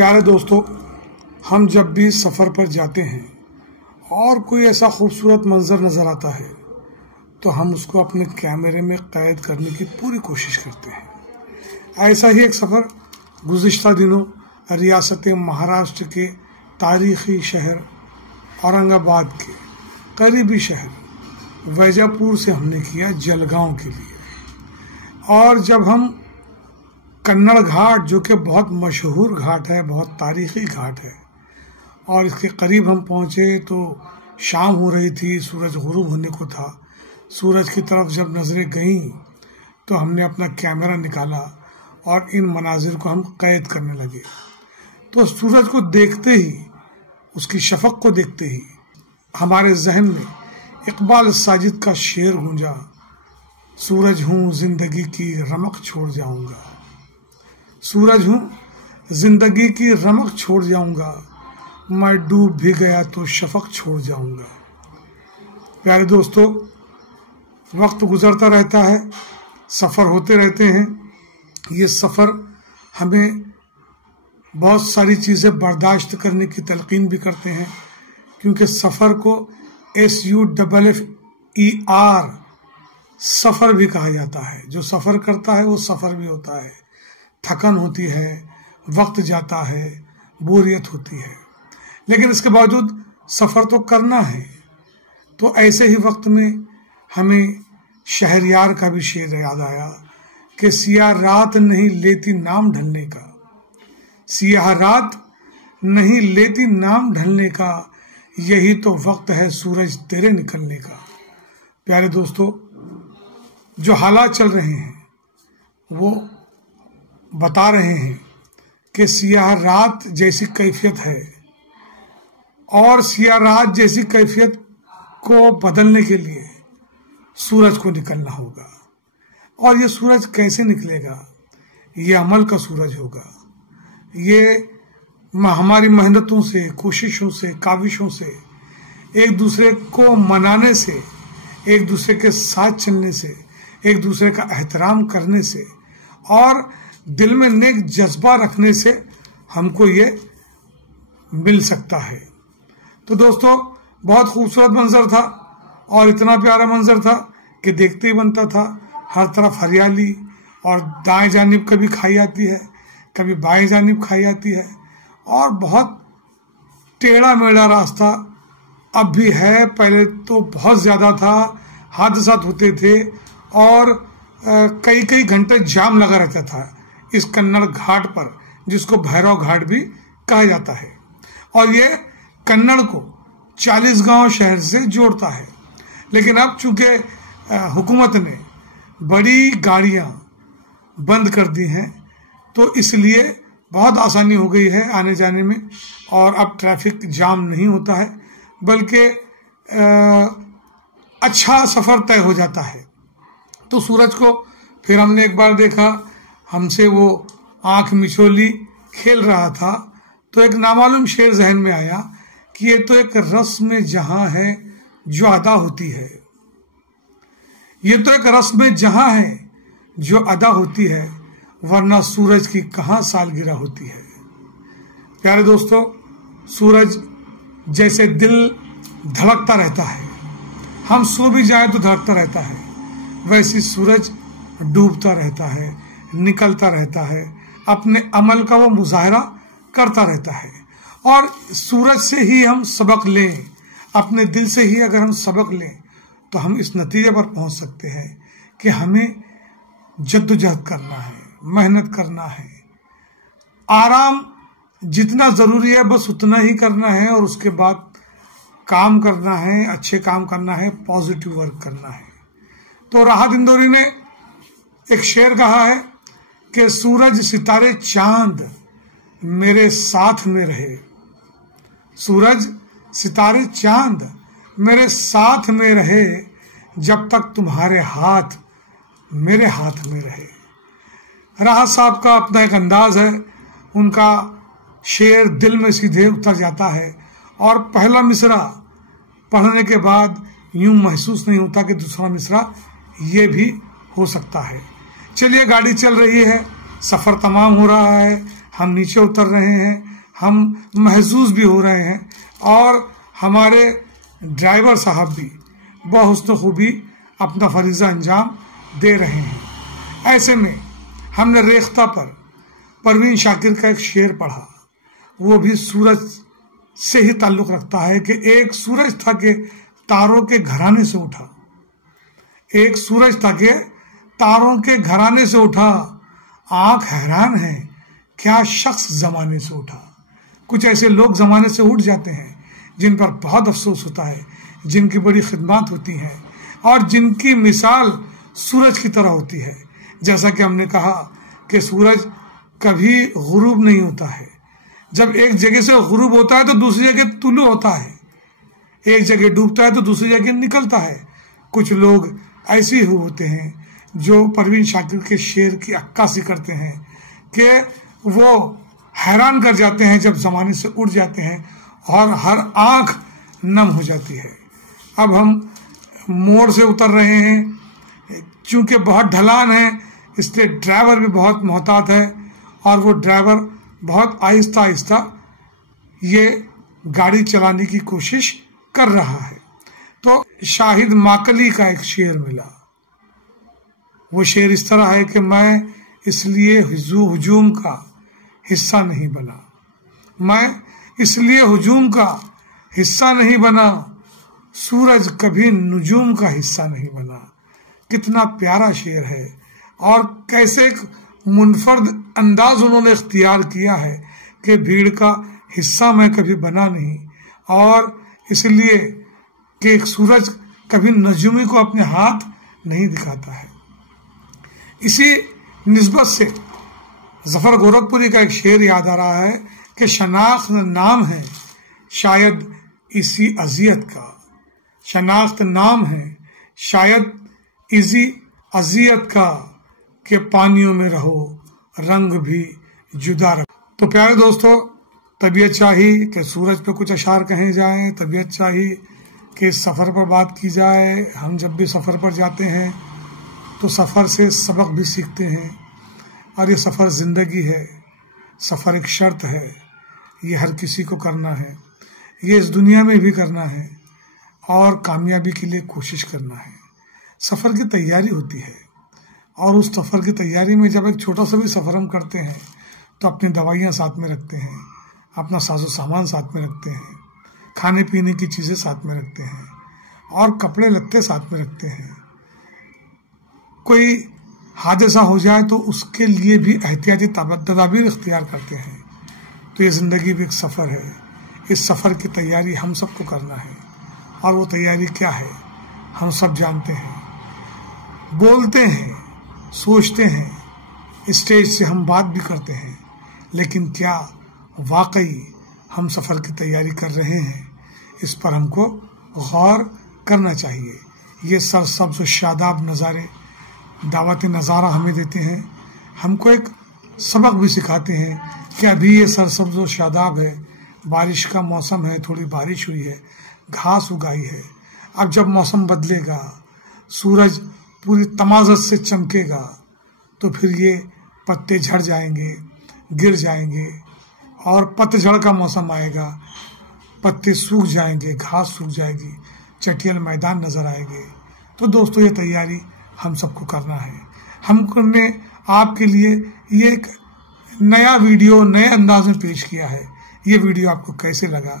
प्यारे दोस्तों, हम जब भी सफ़र पर जाते हैं और कोई ऐसा खूबसूरत मंजर नज़र आता है तो हम उसको अपने कैमरे में कैद करने की पूरी कोशिश करते हैं। ऐसा ही एक सफ़र गुज़िश्ता दिनों रियासत महाराष्ट्र के तारीख़ी शहर औरंगाबाद के करीबी शहर वैजापुर से हमने किया जलगांव के लिए। और जब हम कन्नड़ घाट, जो कि बहुत मशहूर घाट है, बहुत तारीख़ी घाट है, और इसके करीब हम पहुँचे तो शाम हो रही थी, सूरज गुरूब होने को था। सूरज की तरफ जब नज़रें गईं तो हमने अपना कैमरा निकाला और इन मनाजिर को हम कैद करने लगे। तो सूरज को देखते ही, उसकी शफक को देखते ही हमारे जहन में इकबाल साजिद का शेर गूंजा, सूरज हूँ जिंदगी की रमक छोड़ जाऊंगा, सूरज हूँ जिंदगी की रमक छोड़ जाऊंगा, मैं डूब भी गया तो शफक छोड़ जाऊंगा। प्यारे दोस्तों, वक्त गुजरता रहता है, सफ़र होते रहते हैं। ये सफ़र हमें बहुत सारी चीज़ें बर्दाश्त करने की तलकीन भी करते हैं, क्योंकि सफ़र को SUFFER सफ़र भी कहा जाता है। जो सफ़र करता है वो सफ़र भी होता है। थकन होती है, वक्त जाता है, बोरियत होती है, लेकिन इसके बावजूद सफ़र तो करना है। तो ऐसे ही वक्त में हमें शहरयार का भी शेर याद आया कि सियाह रात नहीं लेती नाम ढलने का, सियाह रात नहीं लेती नाम ढलने का, यही तो वक्त है सूरज तेरे निकलने का। प्यारे दोस्तों, जो हालात चल रहे हैं वो बता रहे हैं कि सियाह रात जैसी कैफियत है, और सियाह रात जैसी कैफियत को बदलने के लिए सूरज को निकलना होगा। और ये सूरज कैसे निकलेगा? ये अमल का सूरज होगा। ये हमारी मेहनतों से, कोशिशों से, काविशों से, एक दूसरे को मनाने से, एक दूसरे के साथ चलने से, एक दूसरे का एहतराम करने से और दिल में नेक जज्बा रखने से हमको ये मिल सकता है। तो दोस्तों, बहुत खूबसूरत मंजर था और इतना प्यारा मंजर था कि देखते ही बनता था। हर तरफ हरियाली, और दाएं जानिब कभी खाई आती है, कभी बाएं जानिब खाई आती है, और बहुत टेढ़ा मेढ़ा रास्ता अब भी है। पहले तो बहुत ज़्यादा था, हादसात होते थे और कई कई घंटे जाम लगा रहता था इस कन्नड़ घाट पर, जिसको भैरव घाट भी कहा जाता है। और ये कन्नड़ को 40 गांव शहर से जोड़ता है। लेकिन अब चूंकि हुकूमत ने बड़ी गाड़ियां बंद कर दी हैं, तो इसलिए बहुत आसानी हो गई है आने जाने में, और अब ट्रैफिक जाम नहीं होता है, बल्कि अच्छा सफ़र तय हो जाता है। तो सूरज को फिर हमने एक बार देखा, हमसे वो आंख मिचोली खेल रहा था, तो एक नामालूम शेर जहन में आया कि ये तो एक रस्म जहां है जो अदा होती है, ये तो एक रस्म जहां है जो अदा होती है, वरना सूरज की कहां सालगिरह होती है। प्यारे दोस्तों, सूरज जैसे दिल धड़कता रहता है, हम सो भी जाए तो धड़कता रहता है, वैसे सूरज डूबता रहता है, निकलता रहता है, अपने अमल का वो मुजाहरा करता रहता है। और सूरज से ही हम सबक लें, अपने दिल से ही अगर हम सबक लें, तो हम इस नतीजे पर पहुंच सकते हैं कि हमें जद्दोजहद करना है, मेहनत करना है, आराम जितना ज़रूरी है बस उतना ही करना है, और उसके बाद काम करना है, अच्छे काम करना है, पॉजिटिव वर्क करना है। तो राहत इंदौरी ने एक शेर कहा है कि सूरज सितारे चांद मेरे साथ में रहे, सूरज सितारे चांद मेरे साथ में रहे, जब तक तुम्हारे हाथ मेरे हाथ में रहे। राहत साहब का अपना एक अंदाज है, उनका शेर दिल में सीधे उतर जाता है, और पहला मिसरा पढ़ने के बाद यूं महसूस नहीं होता कि दूसरा मिसरा ये भी हो सकता है। चलिए, गाड़ी चल रही है, सफ़र तमाम हो रहा है, हम नीचे उतर रहे हैं, हम महसूस भी हो रहे हैं और हमारे ड्राइवर साहब भी बहुस्न खूबी अपना फरीज़ा अंजाम दे रहे हैं। ऐसे में हमने रेख्ता पर परवीन शाकिर का एक शेर पढ़ा, वो भी सूरज से ही ताल्लुक़ रखता है कि एक सूरज था कि तारों के घराने से उठा, एक सूरज था कि तारों के घराने से उठा, आंख हैरान है क्या शख्स जमाने से उठा। कुछ ऐसे लोग जमाने से उठ जाते हैं जिन पर बहुत अफसोस होता है, जिनकी बड़ी खिदमत होती हैं और जिनकी मिसाल सूरज की तरह होती है। जैसा कि हमने कहा कि सूरज कभी गुरूब नहीं होता है, जब एक जगह से गुरूब होता है तो दूसरी जगह तुलू होता है, एक जगह डूबता है तो दूसरी जगह निकलता है। कुछ लोग ऐसे ही होते हैं जो परवीन शाकिर के शेर की अक्कासी करते हैं कि वो हैरान कर जाते हैं जब जमाने से उठ जाते हैं और हर आंख नम हो जाती है। अब हम मोड़ से उतर रहे हैं, चूंकि बहुत ढलान है इसलिए ड्राइवर भी बहुत मोहतात है और वो ड्राइवर बहुत आहिस्ता आहिस्ता ये गाड़ी चलाने की कोशिश कर रहा है। तो शाहिद माकली का एक शेर मिला, वो शेर इस तरह है कि मैं इसलिए हुजूम का हिस्सा नहीं बना, मैं इसलिए हुजूम का हिस्सा नहीं बना, सूरज कभी नुजूम का हिस्सा नहीं बना। कितना प्यारा शेर है और कैसे एक मुनफर्द अंदाज उन्होंने इख्तियार किया है कि भीड़ का हिस्सा मैं कभी बना नहीं, और इसलिए कि एक सूरज कभी नजूमी को अपने हाथ नहीं दिखाता है। इसी निस्बत से जफर गोरखपुरी का एक शेर याद आ रहा है कि शनाख्त नाम है शायद इसी अजियत का, शनाख्त नाम है शायद इसी अजियत का, कि पानियों में रहो रंग भी जुदा रखो। तो प्यारे दोस्तों, तबीयत चाहिए कि सूरज पे कुछ अशार कहे जाएं, तबीयत चाहिए कि सफ़र पर बात की जाए। हम जब भी सफ़र पर जाते हैं तो सफ़र से सबक भी सीखते हैं और ये सफ़र ज़िंदगी है, सफ़र एक शर्त है, ये हर किसी को करना है, ये इस दुनिया में भी करना है और कामयाबी के लिए कोशिश करना है। सफ़र की तैयारी होती है और उस सफ़र की तैयारी में जब एक छोटा सा भी सफ़र हम करते हैं तो अपनी दवाइयाँ साथ में रखते हैं, अपना साजो सामान साथ में रखते हैं, खाने पीने की चीज़ें साथ में रखते हैं और कपड़े लत्ते साथ में रखते हैं। कोई हादसा हो जाए तो उसके लिए भी एहतियाती तदाबीर इख्तियार करते हैं। तो ये ज़िंदगी भी एक सफ़र है, इस सफ़र की तैयारी हम सबको करना है और वो तैयारी क्या है हम सब जानते हैं। बोलते हैं, सोचते हैं, स्टेज से हम बात भी करते हैं, लेकिन क्या वाकई हम सफ़र की तैयारी कर रहे हैं, इस पर हमको गौर करना चाहिए। ये सरसब्ज़ शादाब नज़ारे दावत नज़ारा हमें देते हैं, हमको एक सबक भी सिखाते हैं कि अभी ये सरसब्ज़ शादाब है, बारिश का मौसम है, थोड़ी बारिश हुई है, घास उगाई है। अब जब मौसम बदलेगा, सूरज पूरी तमाज़त से चमकेगा तो फिर ये पत्ते झड़ जाएंगे, गिर जाएंगे और पतझड़ का मौसम आएगा, पत्ते सूख जाएंगे, घास सूख जाएगी, चटियल मैदान नज़र आएंगे। तो दोस्तों, ये तैयारी हम सबको करना है। हमने आपके लिए ये एक नया वीडियो नए अंदाज में पेश किया है। ये वीडियो आपको कैसे लगा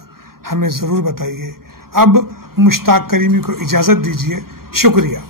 हमें ज़रूर बताइए। अब मुश्ताक करीमी को इजाज़त दीजिए। शुक्रिया।